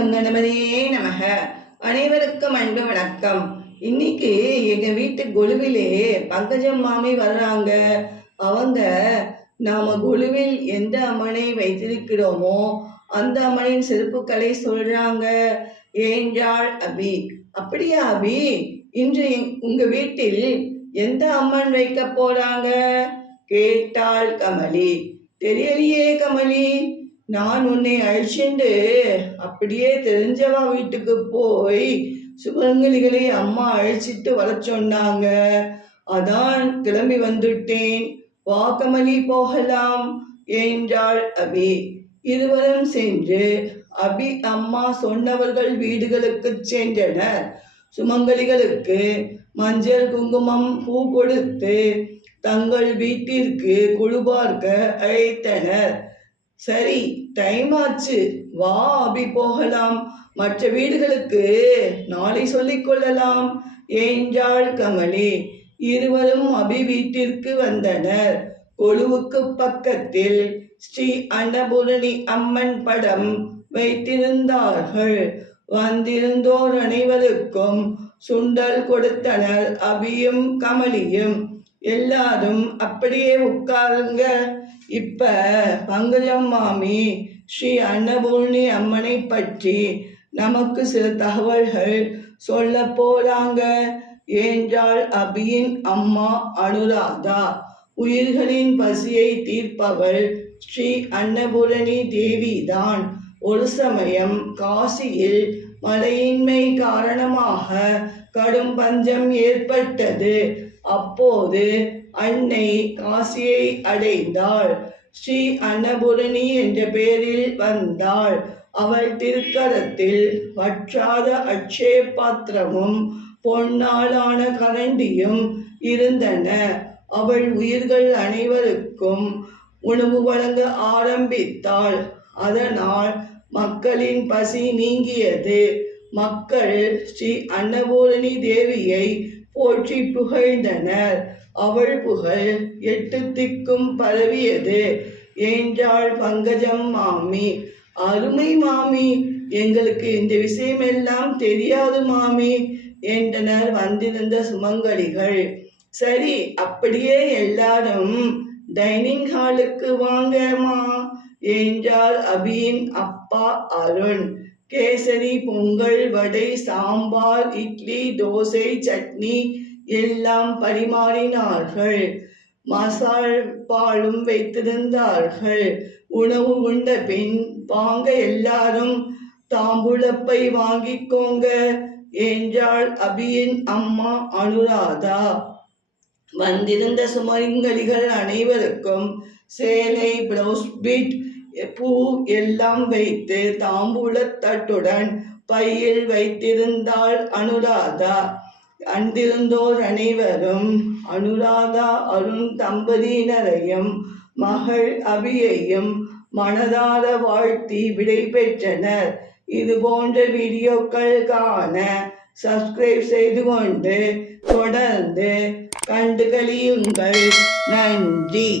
ஓம் கணபதியே நமக. அனைவருக்கும் அன்பு வணக்கம். இன்னைக்கு எங்க வீட்டு குழுவிலே பங்கஜம் மாமி வர்றாங்க. அவங்க நாம குழுவில் எந்த அம்மனை வைத்திருக்கிறோமோ அந்த அம்மனின் சிறப்புகளை சொல்றாங்க. ஏன்றாள் அபி? அப்படியா அபி? இன்று உங்க வீட்டில் எந்த அம்மன் வைக்க போறாங்க? கேட்டாள் கமலி. தெரியலையே கமலி. நான் உன்னை அழைச்சிண்டு அப்படியே தெரிஞ்சவா வீட்டுக்கு போய் சுபங்கலிகளை அம்மா அழைச்சிட்டு வர சொன்னாங்க. அதான் கிளம்பி வந்துட்டேன். வாக்கமலி போகலாம் என்றாள் அபி. இருவரும் சென்று அபி அம்மா சொன்னவர்கள் வீடுகளுக்கு சென்றனர். சுமங்கலிகளுக்கு மஞ்சள் குங்குமம் பூ கொடுத்து தங்கள் வீட்டிற்கு குழு பார்க்க அழைத்தனர். சரி டைம் ஆச்சு. வா அபி போகலாம். மற்ற வீடுகளுக்கு நாளை சொல்லிக் கொள்ளலாம். என்றாள் கமலி? இருவரும் அபி வீட்டிற்கு வந்தனர். கொழுவுக்கு பக்கத்தில் ஸ்ரீ அன்னபூரணி அம்மன் படம் வைத்திருந்தார்கள். வந்திருந்தோர் அனைவருக்கும் சுண்டல் கொடுத்தனர் அபியும் கமலியும். எல்லாரும் அப்படியே உட்காருங்க. இப்ப பங்கஜம் மாமி ஸ்ரீ அன்னபூர்ணி அம்மனை பற்றி நமக்கு சில தகவல்கள் சொல்ல போறாங்க. என்றாள் அபியின் அம்மா அனுராதா உயிர்களின் பசியை தீர்ப்பவள் ஸ்ரீ அன்னபூரணி தேவிதான். ஒரு சமயம் காசியில் மழையின்மை காரணமாக கடும் பஞ்சம் ஏற்பட்டது. அப்போது அன்னை காசியை அடைந்தாள். ஸ்ரீ அன்னபூரணி என்ற பெயரில் வந்தாள். அவள் திருக்கரத்தில் வற்றாத அட்சய பாத்திரமும் பொன்னாலான கரண்டியும் இருந்தன. அவள் உயிர்கள் அனைவருக்கும் உணவு வழங்க ஆரம்பித்தாள். அதனால் மக்களின் பசி நீங்கியது. மக்கள் ஸ்ரீ அன்னபூரணி தேவியை போற்றி புகழ்ந்தனர். அவள் புகழ் எட்டு திக்கும் பரவியது. என்றாள் பங்கஜம் மாமி அருமை மாமி எங்களுக்கு இந்த விஷயமெல்லாம் தெரியாது மாமி என்றனர் வந்திருந்த சுமங்கலிகள். சரி அப்படியே எல்லாரும் டைனிங் ஹாலுக்கு வாங்கம்மா என்றார் அபியின் அப்பா அருண். கேசரி பொங்கல் வடை சாம்பார் இட்லி தோசை சட்னி எல்லாம் பரிமாறினார்கள். மசால் பாலும் வைத்திருந்தார்கள். உணவு உண்ட பின் வாங்க எல்லாரும் தாம்பூலப்பை வாங்கிக்கோங்க என்றாள் அபியின் அம்மா அனுராதா. வந்திருந்த சுமரிங்கலிகள் அனைவருக்கும் சேலை பிளவுஸ் பீட் பூ எல்லாம் வைத்து தாம்பூலத்தட்டுடன் பையில் வைத்திருந்தாள் அனுராதா. அன்றிருந்தோர் அனைவரும் அனுராதா அருண் தம்பதியினரையும் மகள் அபியையும் மனதார வாழ்த்தி விடை பெற்றனர். இது போன்ற வீடியோக்கள் காண சப்ஸ்கிரைப் செய்து கொண்டு தொடர்ந்து கண்டு கழியுங்கள் நன்றி.